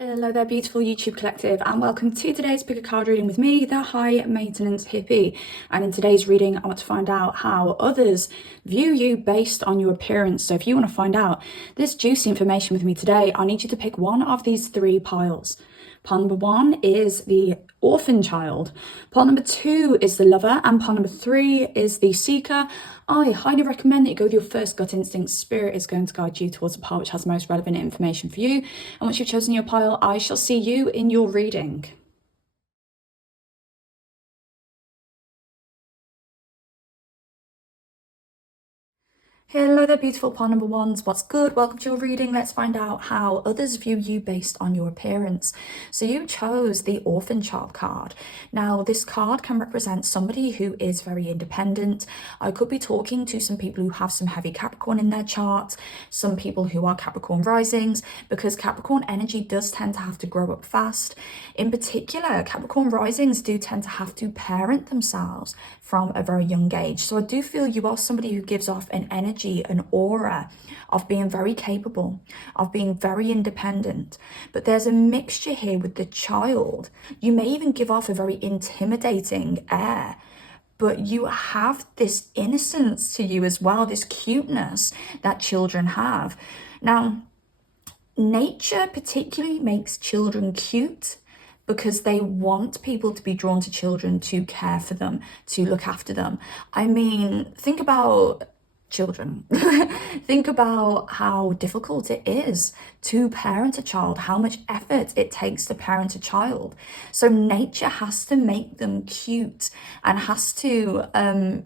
Hello there, beautiful YouTube collective, and welcome to today's pick a card reading with me, the high maintenance hippie. And in today's reading, I want to find out how others view you based on your appearance. So if you want to find out this juicy information with me today, I need you to pick one of these three piles. Pile number one is the orphan child. Pile number two is the lover, and pile number three is the seeker. I highly recommend that you go with your first gut instinct. Spirit is going to guide you towards the pile which has the most relevant information for you. And once you've chosen your pile, I shall see you in your reading. Hello there, beautiful pile number ones. What's good? Welcome to your reading. Let's find out how others view you based on your appearance. So you chose the orphan child card. Now, this card can represent somebody who is very independent. I could be talking to some people who have some heavy Capricorn in their chart, some people who are Capricorn risings, because Capricorn energy does tend to have to grow up fast. In particular, Capricorn risings do tend to have to parent themselves from a very young age. So I do feel you are somebody who gives off an energy, an aura of being very capable, of being very independent. But there's a mixture here with the child. You may even give off a very intimidating air, but you have this innocence to you as well, this cuteness that children have. Now, nature particularly makes children cute because they want people to be drawn to children, to care for them, to look after them. I mean, think about children. Think about how difficult it is to parent a child, how much effort it takes to parent a child. So nature has to make them cute and has to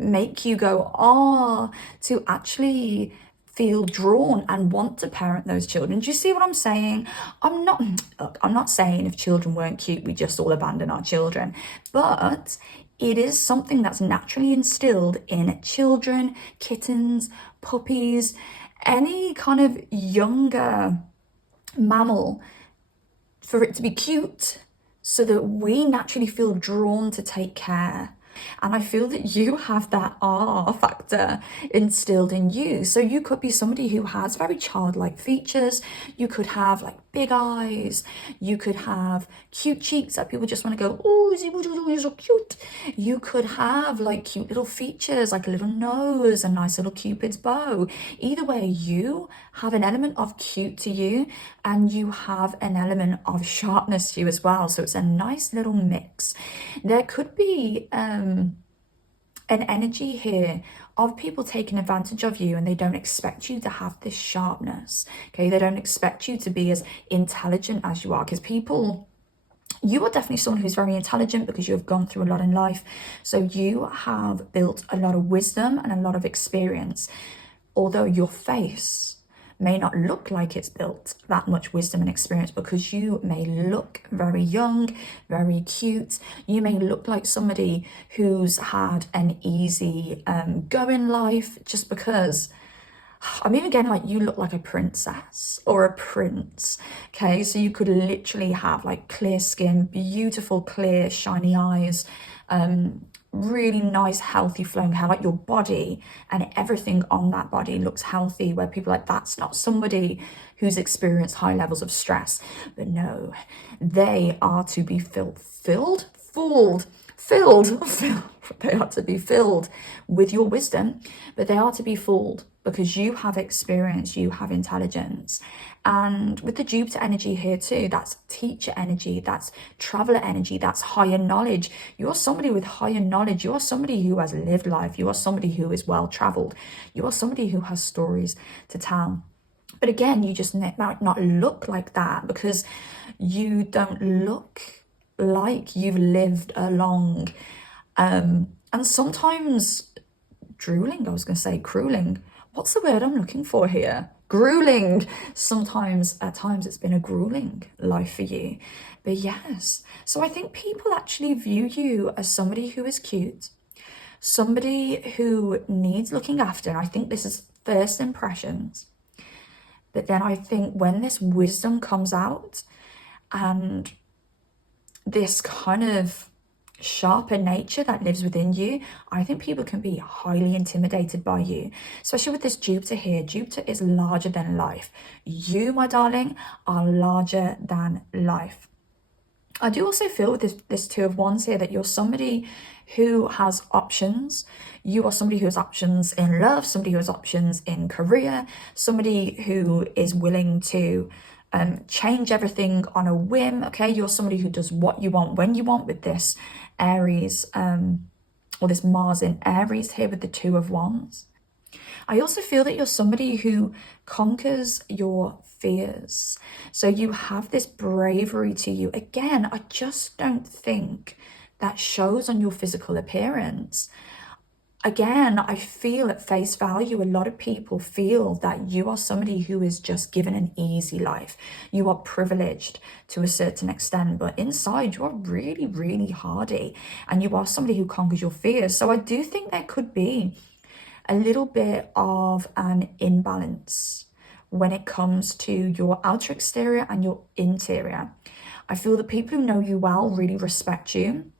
make you go, oh, to actually feel drawn and want to parent those children. Do you see what I'm saying? I'm not saying if children weren't cute, we just all abandon our children, but it is something that's naturally instilled in children, kittens, puppies, any kind of younger mammal, for it to be cute so that we naturally feel drawn to take care. And I feel that you have that R factor instilled in you. So you could be somebody who has very childlike features. You could have like big eyes. You could have cute cheeks that people just want to go, oh, he's so cute. You could have like cute little features, like a little nose, a nice little cupid's bow. Either way, you have an element of cute to you and you have an element of sharpness to you as well. So it's a nice little mix. There could be an energy here of people taking advantage of you and they don't expect you to have this sharpness. Okay, they don't expect you to be as intelligent as you are, because you are definitely someone who's very intelligent because you have gone through a lot in life. So you have built a lot of wisdom and a lot of experience, although your face may not look like it's built that much wisdom and experience, because you may look very young, very cute. You may look like somebody who's had an easy go in life, just because I'm even getting like you look like a princess or a prince. Okay, so you could literally have like clear skin, beautiful, clear, shiny eyes, really nice, healthy, flowing hair. Like your body and everything on that body looks healthy, where people are like, that's not somebody who's experienced high levels of stress. But no, they are to be filled. They are to be filled with your wisdom, but they are to be fooled because you have experience, you have intelligence. And with the Jupiter energy here too, that's teacher energy, that's traveler energy, that's higher knowledge. You're somebody with higher knowledge. You're somebody who has lived life. You are somebody who is well traveled. You are somebody who has stories to tell. But again, you just might not look like that because you don't look like you've lived a long and sometimes drooling, I was going to say crueling. What's the word I'm looking for here? Grueling. Sometimes, at times, it's been a grueling life for you. But yes, so I think people actually view you as somebody who is cute, somebody who needs looking after. And I think this is first impressions. But then I think when this wisdom comes out and this kind of sharper nature that lives within you, I think people can be highly intimidated by you, especially with this Jupiter here. Jupiter is larger than life. You, my darling, are larger than life. I do also feel with this Two of Wands here that you're somebody who has options. You are somebody who has options in love, somebody who has options in career, somebody who is willing to change everything on a whim. Okay, you're somebody who does what you want when you want with this Aries or this Mars in Aries here with the Two of Wands. I also feel that you're somebody who conquers your fears. So you have this bravery to you. Again, I just don't think that shows on your physical appearance. Again, I feel at face value, a lot of people feel that you are somebody who is just given an easy life. You are privileged to a certain extent, but inside you are really, really hardy, and you are somebody who conquers your fears. So I do think there could be a little bit of an imbalance when it comes to your outer exterior and your interior. I feel that people who know you well really respect you,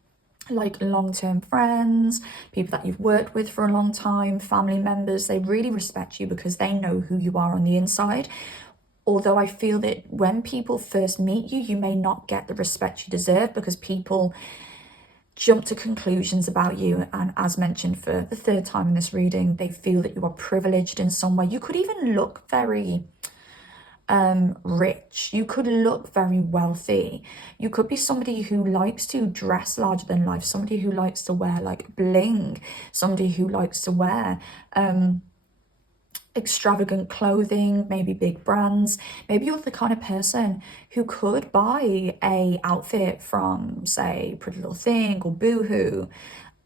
like long-term friends, people that you've worked with for a long time, family members. They really respect you because they know who you are on the inside. Although I feel that when people first meet you, you may not get the respect you deserve because people jump to conclusions about you, and as mentioned for the third time in this reading, they feel that you are privileged in some way. You could even look very rich, you could look very wealthy, you could be somebody who likes to dress larger than life, somebody who likes to wear like bling, somebody who likes to wear extravagant clothing, maybe big brands. Maybe you're the kind of person who could buy a outfit from, say, Pretty Little Thing or Boohoo,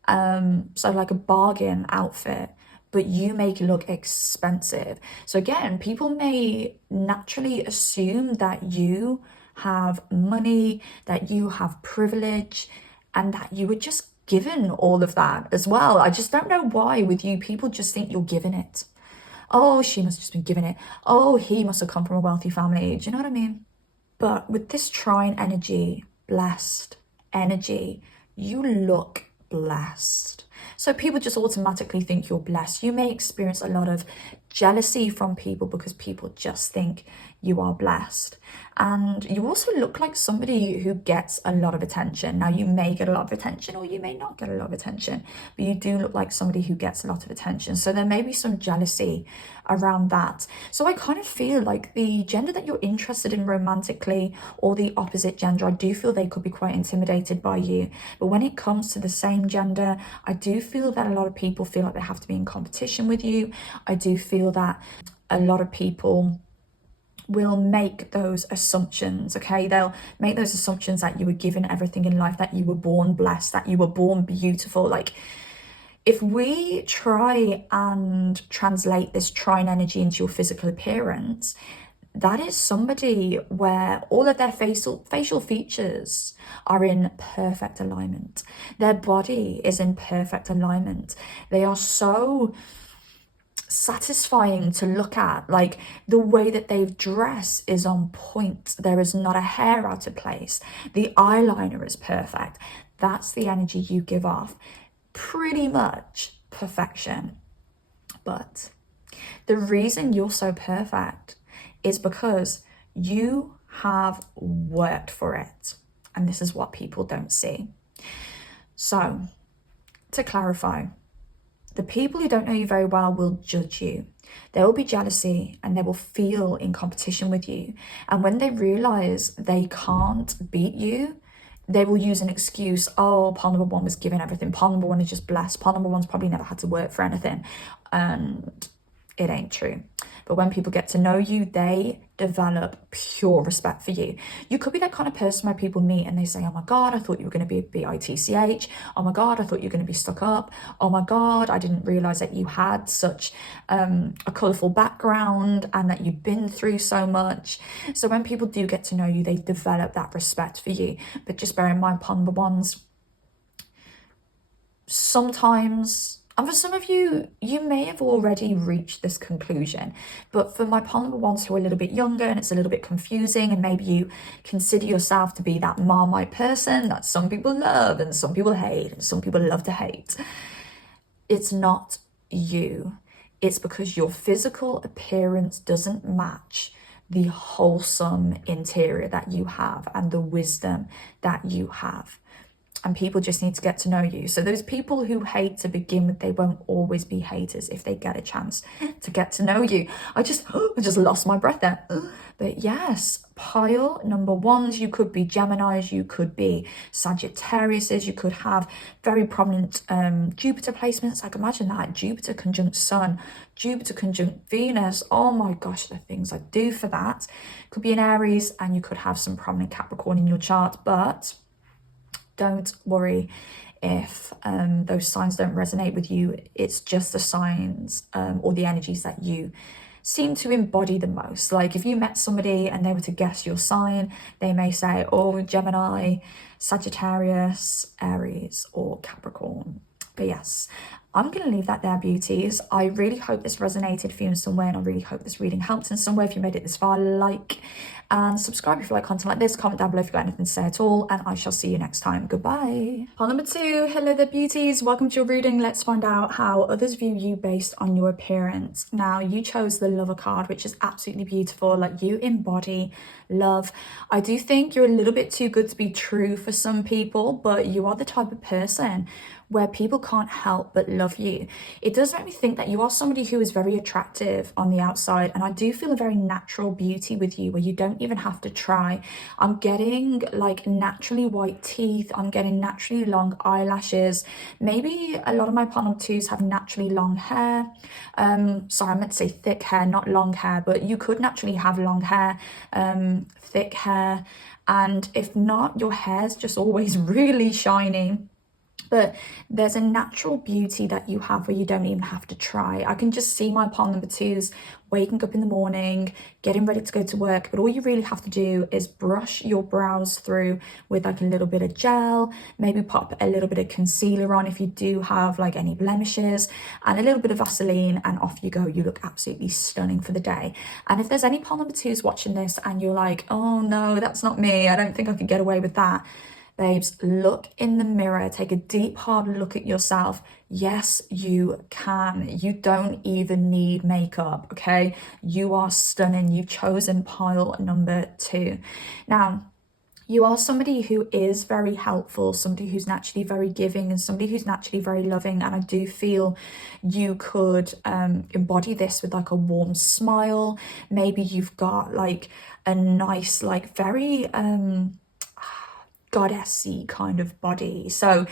so like a bargain outfit, but you make it look expensive. So again, people may naturally assume that you have money, that you have privilege, and that you were just given all of that as well. I just don't know why with you, people just think you're given it. Oh, she must have just been given it. Oh, he must have come from a wealthy family. Do you know what I mean? But with this trine energy, blessed energy, you look blessed. So people just automatically think you're blessed. You may experience a lot of jealousy from people because people just think you are blessed. And you also look like somebody who gets a lot of attention. Now, you may get a lot of attention or you may not get a lot of attention, but you do look like somebody who gets a lot of attention. So there may be some jealousy around that. So I kind of feel like the gender that you're interested in romantically or the opposite gender, I do feel they could be quite intimidated by you. But when it comes to the same gender, I do feel that a lot of people feel like they have to be in competition with you. I do feel that a lot of people will make those assumptions. Okay, they'll make those assumptions that you were given everything in life, that you were born blessed, that you were born beautiful. Like, if we try and translate this trine energy into your physical appearance, that is somebody where all of their facial features are in perfect alignment. Their body is in perfect alignment. They are so satisfying to look at. Like, the way that they dress is on point. There is not a hair out of place. The eyeliner is perfect. That's the energy you give off. Pretty much perfection. But the reason you're so perfect is because you have worked for it. And this is what people don't see. So, to clarify, the people who don't know you very well will judge you. There will be jealousy and they will feel in competition with you. And when they realize they can't beat you, they will use an excuse. Oh, pile number one was given everything. Pile number one is just blessed. Pile number one's probably never had to work for anything. And it ain't true. But when people get to know you, they develop pure respect for you. You could be that kind of person where people meet and they say, oh my God, I thought you were going to be a bitch. Oh my God, I thought you were going to be stuck up. Oh my God, I didn't realize that you had such a colorful background and that you've been through so much. So when people do get to know you, they develop that respect for you. But just bear in mind, pile number ones, sometimes And for some of you, you may have already reached this conclusion, but for my Parliament ones who are a little bit younger and it's a little bit confusing, and maybe you consider yourself to be that Marmite person that some people love and some people hate and some people love to hate, it's not you. It's because your physical appearance doesn't match the wholesome interior that you have and the wisdom that you have. And people just need to get to know you. So those people who hate to begin with, they won't always be haters if they get a chance to get to know you. I just lost my breath there. But yes, pile number ones, you could be Geminis, you could be Sagittariuses, you could have very prominent Jupiter placements. Like imagine that, Jupiter conjunct Sun, Jupiter conjunct Venus. Oh my gosh, the things I do for that. Could be an Aries, and you could have some prominent Capricorn in your chart, but don't worry if those signs don't resonate with you. It's just the signs or the energies that you seem to embody the most. Like if you met somebody and they were to guess your sign, they may say, oh, Gemini, Sagittarius, Aries, or Capricorn. But yes, I'm going to leave that there, beauties. I really hope this resonated for you in some way, and I really hope this reading helped in some way. If you made it this far, like and subscribe if you like content like this. Comment down below if you've got anything to say at all, and I shall see you next time. Goodbye. Part number 2. Hello there, beauties. Welcome to your reading. Let's find out how others view you based on your appearance. Now, you chose the Lover card, which is absolutely beautiful. Like, you embody love. I do think you're a little bit too good to be true for some people, but you are the type of person where people can't help but love you. It does make me think that you are somebody who is very attractive on the outside, and I do feel a very natural beauty with you where you don't even have to try. I'm getting like naturally white teeth, I'm getting naturally long eyelashes. Maybe a lot of my partner twos have naturally long hair. Sorry, I meant to say thick hair, not long hair, but you could naturally have long hair, thick hair, and if not, your hair's just always really shiny. But there's a natural beauty that you have where you don't even have to try. I can just see my palm number twos waking up in the morning, getting ready to go to work, but all you really have to do is brush your brows through with like a little bit of gel, maybe pop a little bit of concealer on if you do have like any blemishes, and a little bit of Vaseline, and off you go. You look absolutely stunning for the day. And if there's any palm number twos watching this and you're like, oh no, that's not me, I don't think I could get away with that, babes, look in the mirror, take a deep, hard look at yourself. Yes, you can. You don't even need makeup, okay? You are stunning. You've chosen pile number 2. Now, you are somebody who is very helpful, somebody who's naturally very giving, and somebody who's naturally very loving. And I do feel you could embody this with like a warm smile. Maybe you've got like a nice, like very goddessy kind of body. So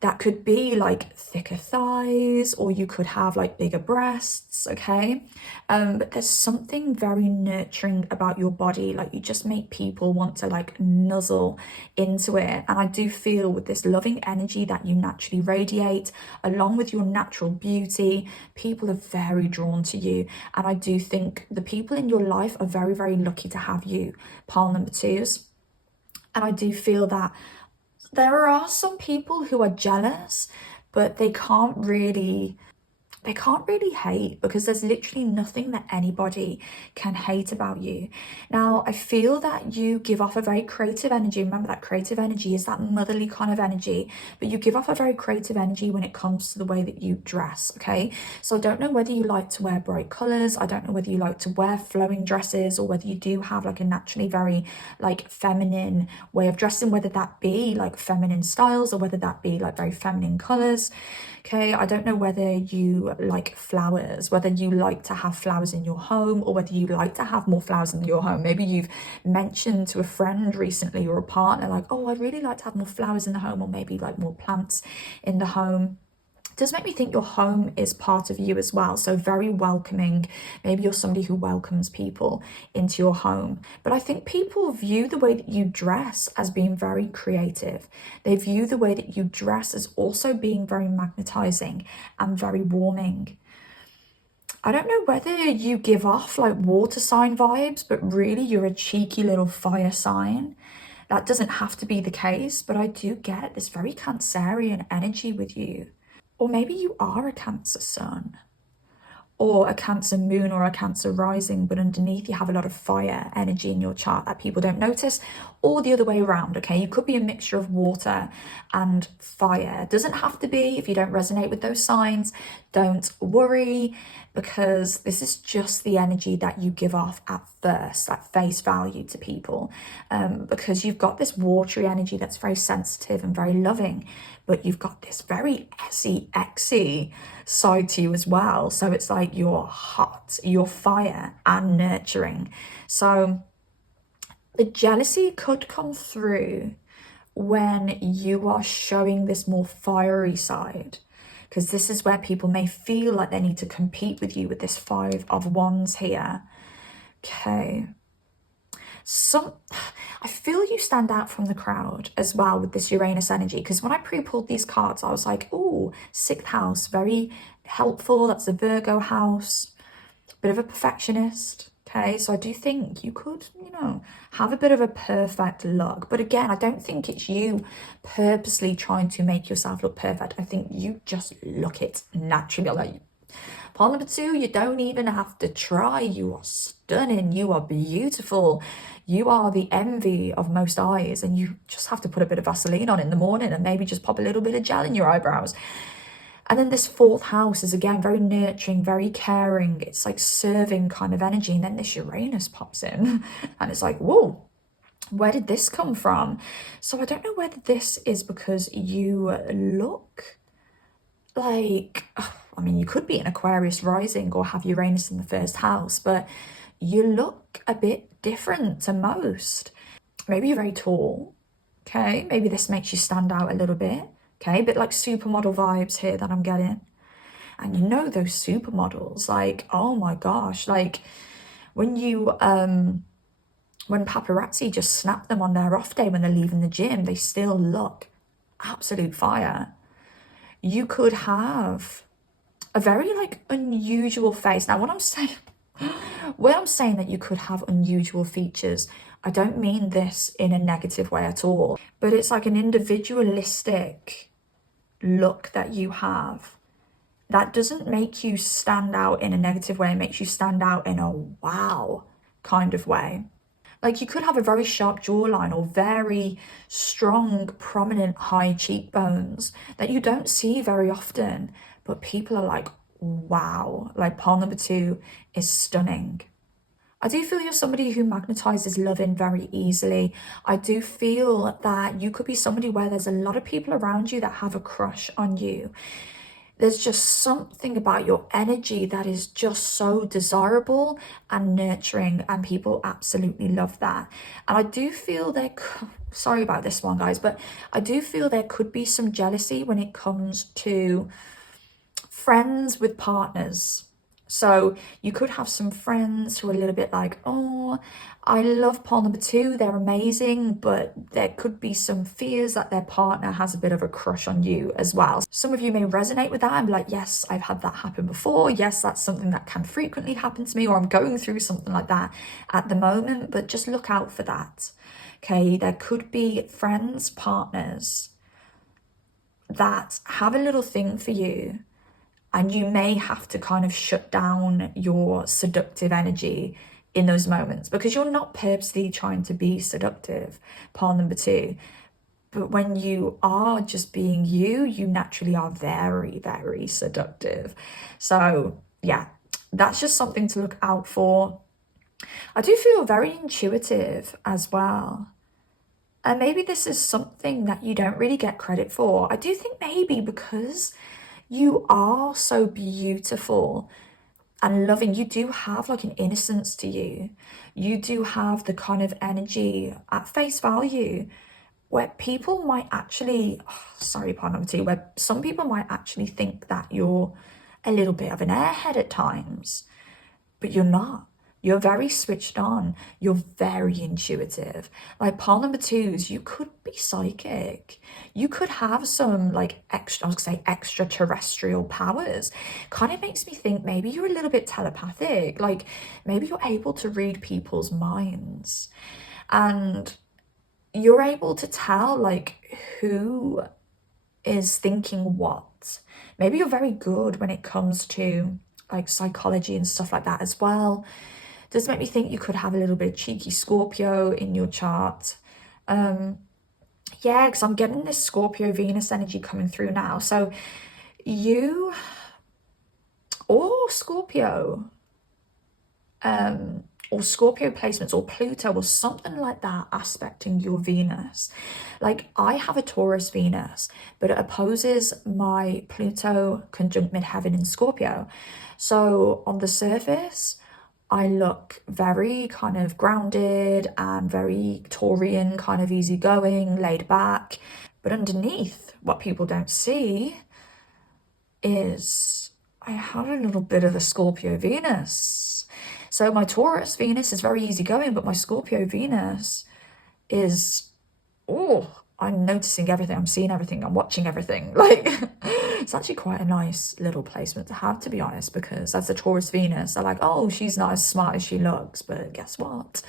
that could be like thicker thighs, or you could have like bigger breasts, okay? But there's something very nurturing about your body. Like, you just make people want to like nuzzle into it. And I do feel with this loving energy that you naturally radiate, along with your natural beauty, people are very drawn to you. And I do think the people in your life are very, very lucky to have you, pile number 2s. And I do feel that there are some people who are jealous, but they can't really hate, because there's literally nothing that anybody can hate about you. Now, I feel that you give off a very creative energy. Remember that creative energy is that motherly kind of energy, but you give off a very creative energy when it comes to the way that you dress, okay? So I don't know whether you like to wear bright colors. I don't know whether you like to wear flowing dresses, or whether you do have like a naturally very like feminine way of dressing, whether that be like feminine styles or whether that be like very feminine colors. Okay, I don't know whether you like flowers, whether you like to have flowers in your home, or whether you like to have more flowers in your home. Maybe you've mentioned to a friend recently or a partner like, oh, I'd really like to have more flowers in the home, or maybe like more plants in the home. Does make me think your home is part of you as well. So very welcoming. Maybe you're somebody who welcomes people into your home. But I think people view the way that you dress as being very creative. They view the way that you dress as also being very magnetizing and very warming. I don't know whether you give off like water sign vibes, but really you're a cheeky little fire sign. That doesn't have to be the case, but I do get this very Cancerian energy with you. Or maybe you are a Cancer sun, or a Cancer moon, or a Cancer rising, but underneath you have a lot of fire energy in your chart that people don't notice, or the other way around. Okay, you could be a mixture of water and fire. It doesn't have to be. If you don't resonate with those signs, don't worry, because this is just the energy that you give off at first, at face value to people, because you've got this watery energy that's very sensitive and very loving, but you've got this very exy side to you as well. So it's like you're hot, you're fire and nurturing. So the jealousy could come through when you are showing this more fiery side, because this is where people may feel like they need to compete with you with this 5 of Wands here. Okay. I feel you stand out from the crowd as well with this Uranus energy, because when I pre-pulled these cards, I was like, oh, 6th house, very helpful. That's the Virgo house, bit of a perfectionist. Okay, so I do think you could, have a bit of a perfect look. But again, I don't think it's you purposely trying to make yourself look perfect. I think you just look it naturally. Like, part number 2, you don't even have to try. You are stunning. You are beautiful. You are the envy of most eyes, and you just have to put a bit of Vaseline on in the morning and maybe just pop a little bit of gel in your eyebrows. And then this 4th house is, again, very nurturing, very caring. It's like serving kind of energy. And then this Uranus pops in and it's like, whoa, where did this come from? So I don't know whether this is because you look like, I mean, you could be an Aquarius rising or have Uranus in the 1st house, but you look a bit different to most. Maybe you're very tall. Okay, maybe this makes you stand out a little bit. Okay, a bit like supermodel vibes here that I'm getting. And those supermodels, like, oh my gosh, like when when paparazzi just snap them on their off day when they're leaving the gym, they still look absolute fire. You could have a very like unusual face. Now, when I'm saying that you could have unusual features, I don't mean this in a negative way at all, but it's like an individualistic look that you have that doesn't make you stand out in a negative way. It makes you stand out in a wow kind of way. Like, you could have a very sharp jawline or very strong, prominent, high cheekbones that you don't see very often, but people are like, wow, like pile number 2 is stunning. I do feel you're somebody who magnetizes love in very easily. I do feel that you could be somebody where there's a lot of people around you that have a crush on you. There's just something about your energy that is just so desirable and nurturing, and people absolutely love that. And I do feel sorry about this one, guys, but I do feel there could be some jealousy when it comes to friends with partners. So you could have some friends who are a little bit like, oh, I love pile number 2, they're amazing, but there could be some fears that their partner has a bit of a crush on you as well. Some of you may resonate with that and be like, yes, I've had that happen before. Yes, that's something that can frequently happen to me, or I'm going through something like that at the moment, but just look out for that. Okay, there could be friends, partners that have a little thing for you, and you may have to kind of shut down your seductive energy in those moments, because you're not purposely trying to be seductive, pile number 2. But when you are just being you, you naturally are very, very seductive. So yeah, that's just something to look out for. I do feel very intuitive as well. And maybe this is something that you don't really get credit for. I do think maybe because you are so beautiful and loving, you do have like an innocence to you. You do have the kind of energy at face value where people might actually, sorry, pardon number 2, where some people might actually think that you're a little bit of an airhead at times, but you're not. You're very switched on. You're very intuitive. Like pile number 2s, you could be psychic. You could have some like extraterrestrial powers. Kind of makes me think maybe you're a little bit telepathic. Like maybe you're able to read people's minds, and you're able to tell like who is thinking what that. Maybe you're very good when it comes to like psychology and stuff like that as well. Does make me think you could have a little bit of cheeky Scorpio in your chart. Yeah, because I'm getting this Scorpio Venus energy coming through now. So you or Scorpio, or Scorpio placements or Pluto or something like that aspecting your Venus. Like I have a Taurus Venus, but it opposes my Pluto conjunct midheaven in Scorpio. So on the surface, I look very kind of grounded and very Taurian, kind of easygoing, laid back. But underneath, what people don't see is I have a little bit of a Scorpio Venus. So my Taurus Venus is very easygoing, but my Scorpio Venus is, oh, I'm noticing everything, I'm seeing everything, I'm watching everything. Like, it's actually quite a nice little placement to have, to be honest, because as a Taurus Venus, they're like, oh, she's not as smart as she looks, but guess what?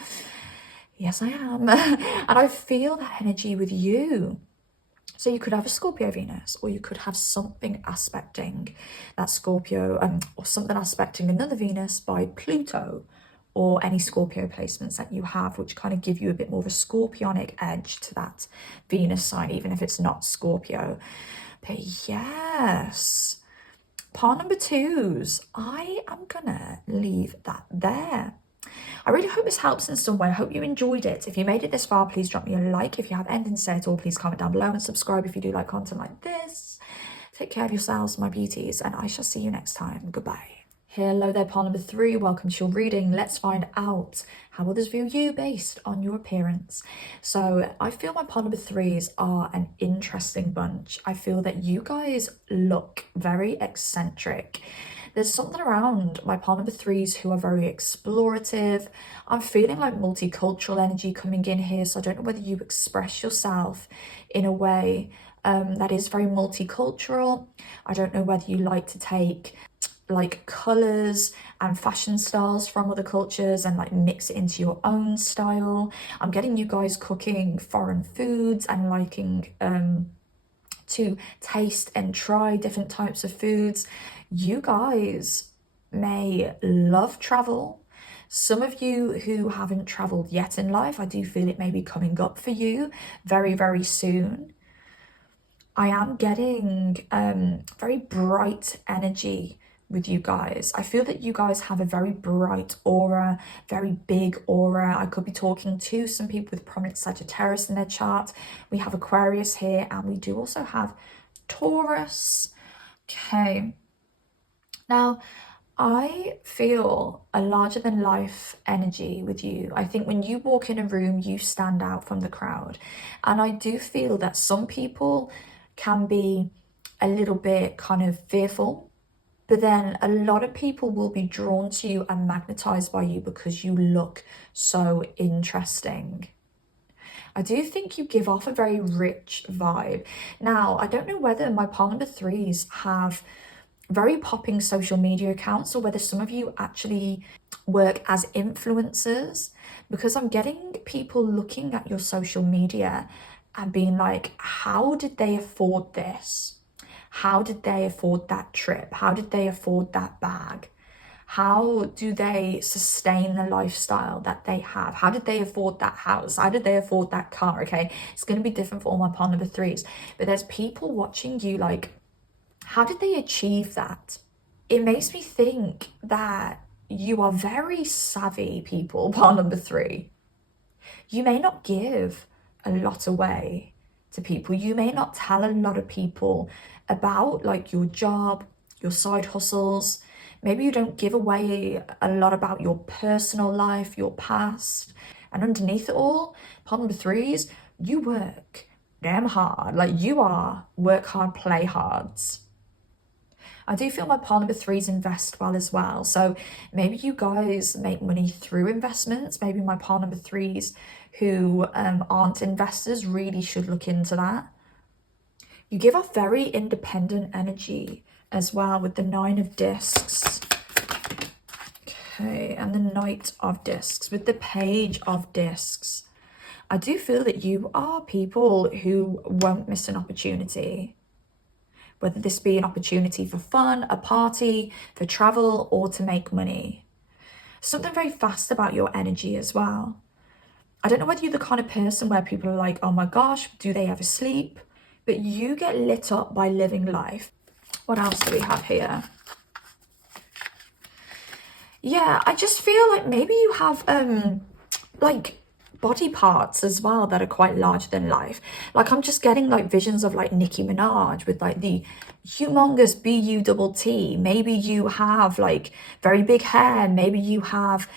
Yes, I am. And I feel that energy with you. So you could have a Scorpio Venus, or you could have something aspecting that Scorpio, or something aspecting another Venus by Pluto, or any Scorpio placements that you have, which kind of give you a bit more of a scorpionic edge to that Venus sign, even if it's not Scorpio. But yes, part number 2s, I am gonna leave that there. I really hope this helps in some way. I hope you enjoyed it. If you made it this far, please drop me a like. If you have anything to say at all, please comment down below and subscribe if you do like content like this. Take care of yourselves, my beauties, and I shall see you next time. Goodbye. Hello there, part number 3. Welcome to your reading. Let's find out how others view you based on your appearance. So I feel my part number 3s are an interesting bunch. I feel that you guys look very eccentric. There's something around my part number 3s who are very explorative. I'm feeling like multicultural energy coming in here, so I don't know whether you express yourself in a way that is very multicultural. I don't know whether you like to take like colors and fashion styles from other cultures and like mix it into your own style. I'm getting you guys cooking foreign foods and liking to taste and try different types of foods. You guys may love travel. Some of you who haven't traveled yet in life, I do feel it may be coming up for you very, very soon. I am getting very bright energy with you guys. I feel that you guys have a very bright aura, very big aura. I could be talking to some people with prominent Sagittarius in their chart. We have Aquarius here, and we do also have Taurus. Okay. Now, I feel a larger than life energy with you. I think when you walk in a room, you stand out from the crowd. And I do feel that some people can be a little bit kind of fearful, but then a lot of people will be drawn to you and magnetized by you because you look so interesting. I do think you give off a very rich vibe. Now, I don't know whether my part number 3s have very popping social media accounts or whether some of you actually work as influencers, because I'm getting people looking at your social media and being like, how did they afford this? How did they afford that trip? How did they afford that bag? How do they sustain the lifestyle that they have? How did they afford that house? How did they afford that car? Okay, it's going to be different for all my part number 3s, but there's people watching you like, how did they achieve that? It makes me think that you are very savvy people, part number 3. You may not give a lot away to people. You may not tell a lot of people about like your job, your side hustles. Maybe you don't give away a lot about your personal life, your past. And underneath it all, part number 3s, you work damn hard. Like you are work hard, play hards. I do feel my part number 3s invest well as well. So maybe you guys make money through investments. Maybe my part number 3s who aren't investors really should look into that. You give off very independent energy as well with the 9 of discs. Okay, and the Knight of discs with the Page of discs. I do feel that you are people who won't miss an opportunity. whether this be an opportunity for fun, a party, for travel, or to make money. Something very fast about your energy as well. I don't know whether you're the kind of person where people are like, oh my gosh, do they ever sleep? But you get lit up by living life. What else do we have here? Yeah, I just feel like maybe you have like body parts as well that are quite larger than life. Like I'm just getting like visions of like Nicki Minaj with like the humongous BUTT. Maybe you have like very big hair. Maybe you have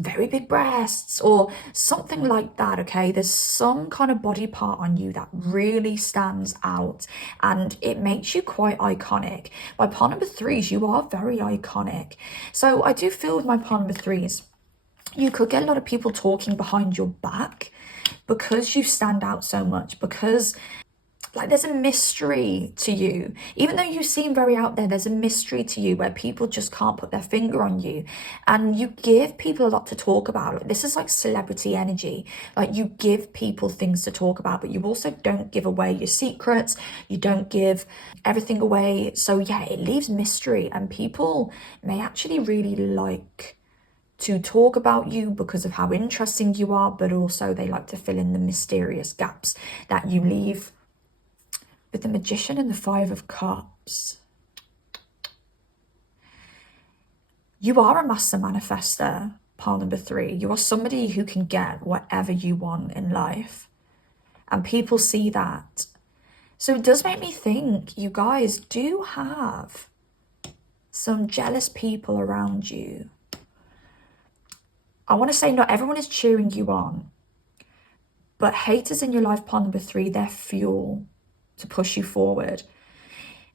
very big breasts or something like that. Okay, there's some kind of body part on you that really stands out and it makes you quite iconic. My part number threes, you are very iconic. So I do feel with my part number threes, you could get a lot of people talking behind your back because you stand out so much, because like there's a mystery to you. Even though you seem very out there, there's a mystery to you where people just can't put their finger on you. And you give people a lot to talk about. This is like celebrity energy. Like you give people things to talk about, but you also don't give away your secrets. You don't give everything away. So yeah, it leaves mystery and people may actually really like to talk about you because of how interesting you are, but also they like to fill in the mysterious gaps that you leave. With the Magician and the Five of Cups, you are a master manifester, pile number three. You are somebody who can get whatever you want in life. And people see that. So it does make me think you guys do have some jealous people around you. I want to say not everyone is cheering you on. But haters in your life, pile number three, they're fuel to push you forward.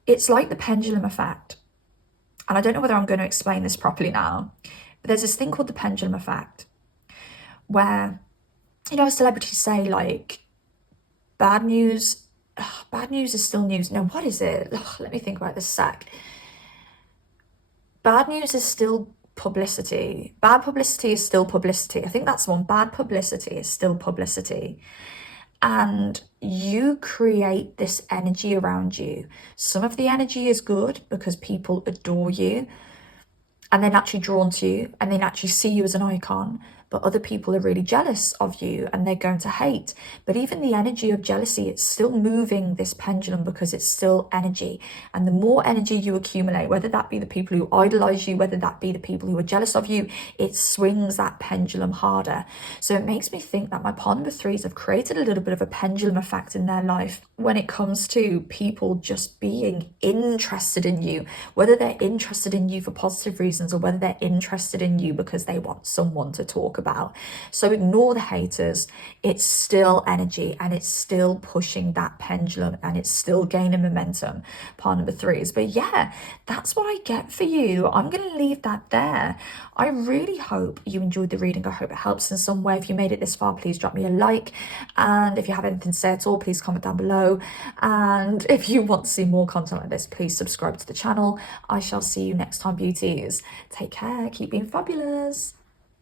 It's like the pendulum effect. And I don't know whether I'm going to explain this properly now, but there's this thing called the pendulum effect where, you know, celebrities say like, bad news is still news. No, what is it? Let me think about this a sec. Bad news is still publicity. Bad publicity is still publicity. I think that's one. Bad publicity is still publicity. And you create this energy around you. Some of the energy is good because people adore you and they're naturally drawn to you and they naturally see you as an icon. But other people are really jealous of you and they're going to hate. But even the energy of jealousy, it's still moving this pendulum because it's still energy. And the more energy you accumulate, whether that be the people who idolize you, whether that be the people who are jealous of you, it swings that pendulum harder. So it makes me think that my part number threes have created a little bit of a pendulum effect in their life when it comes to people just being interested in you, whether they're interested in you for positive reasons or whether they're interested in you because they want someone to talk about. So ignore the haters. It's still energy and it's still pushing that pendulum and it's still gaining momentum. Part number threes. But yeah, that's what I get for you. I'm going to leave that there. I really hope you enjoyed the reading. I hope it helps in some way. If you made it this far, please drop me a like. And if you have anything to say at all, please comment down below. And if you want to see more content like this, please subscribe to the channel. I shall see you next time, beauties. Take care. Keep being fabulous.